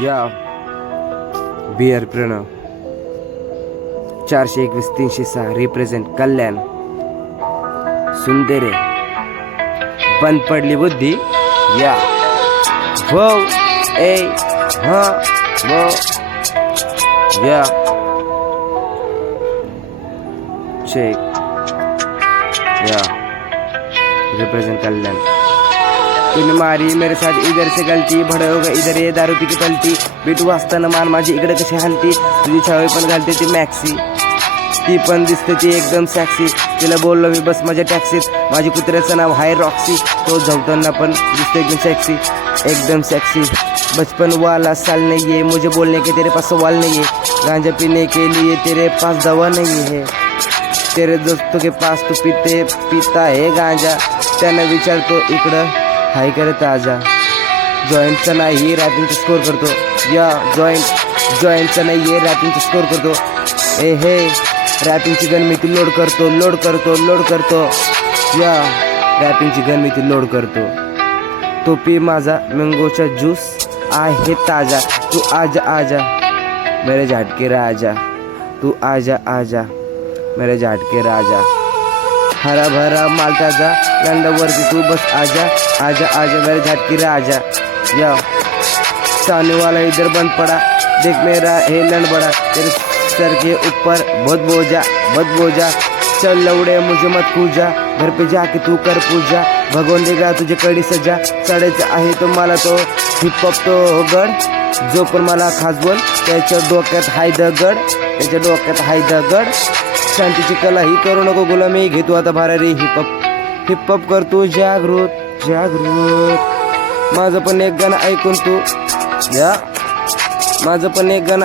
या beer Pranab 421-306 represent कल्याण सुंदरे बंद पडली बुद्धी या वो ए हाँ वो या चेक या रिप्रेजेंट कल्याण तूने मारी मेरे साथ इधर से गलती भडे हो गई इधर ये दारू पी की पलटी बिटू वाचताना मान माझी इकडे कशी हलती तुझी छावी पण घालते ती मॅक्सी ती पण दिसते ती एकदम सॅक्सी तिला बोललो मी बस माझ्या टॅक्सीत माझी कुत्र्याचं नाव हाय रॉक्सी तो झवताना पण दिसते एकदम सेक्सी बचपन वाला साल नहीं है मुझे बोलने के तेरे पास सवाल नहीं है गांजा पीने के लिए तेरे पास दवा नहीं है तेरे दोस्तों के पास तू पीता है गांजा त्यानं विचारतो इकडं हाय करे ताजा जॉईंटचा नाही रॅपिंगचा स्कोर करतो या जॉईंटचा नाही आहे रॅपिंगचा स्कोर करतो ए हे रॅपिंगची गन मी ती लोड करतो या रॅपिंगची गन मी ती लोड करतो तो पी माझा मँगोचा ज्यूस आहे ताजा तू आजा मेरे झाटके राजा तू आजा मेरे झाटके राजा हरा भरा माल ताजा लंडावरती तू बस आजा मेरे झाटके राजा या सामने वाला इधर बंद पड़ा देख मेरा है लंड बड़ा तेरे सर के ऊपर बहुत बोझा चल लवड़े मुझे मत पूजा घर पे जाके तू कर पूजा भगवान देगा तुझे कड़ी सजा चढायचं आहे तो मला तो हिपहॉप तो गड जो पण मला खास बोल त्याच्या डोक्यात हाय दगड शांतीची कला ही करू नको गुलामी घेतो आता भारारी हिपहॉप करतो जागृत माझं पण एक गाणं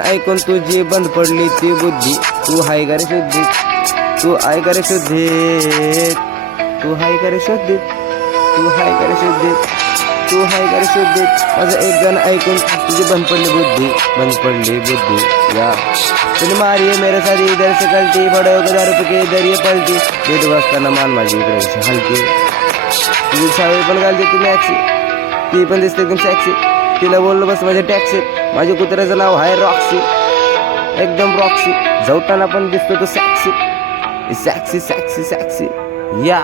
ऐकून तू जी बंद पडली ती बुद्धी तू हाय करे शुद्धी माझं एक गाणं ऐकून तुझी बंद पडली बुद्धी या तुझी मारी है मेरे साथ इधर से गलती बड़े हो दारू पी के इधर ये पलटी बेट वाजताना मान माझी इकडे कशी हलती तुझी छावी पण घालते ती मॅक्सी ती पण दिसते एकदम सॅक्सी तिला बोललो बस माझ्या टॅक्सीत माझ्या कुत्र्याचं नाव आहे रॉक्सी एकदम रॉक्सी झवताना पण दिसतो तो सॅक्सी या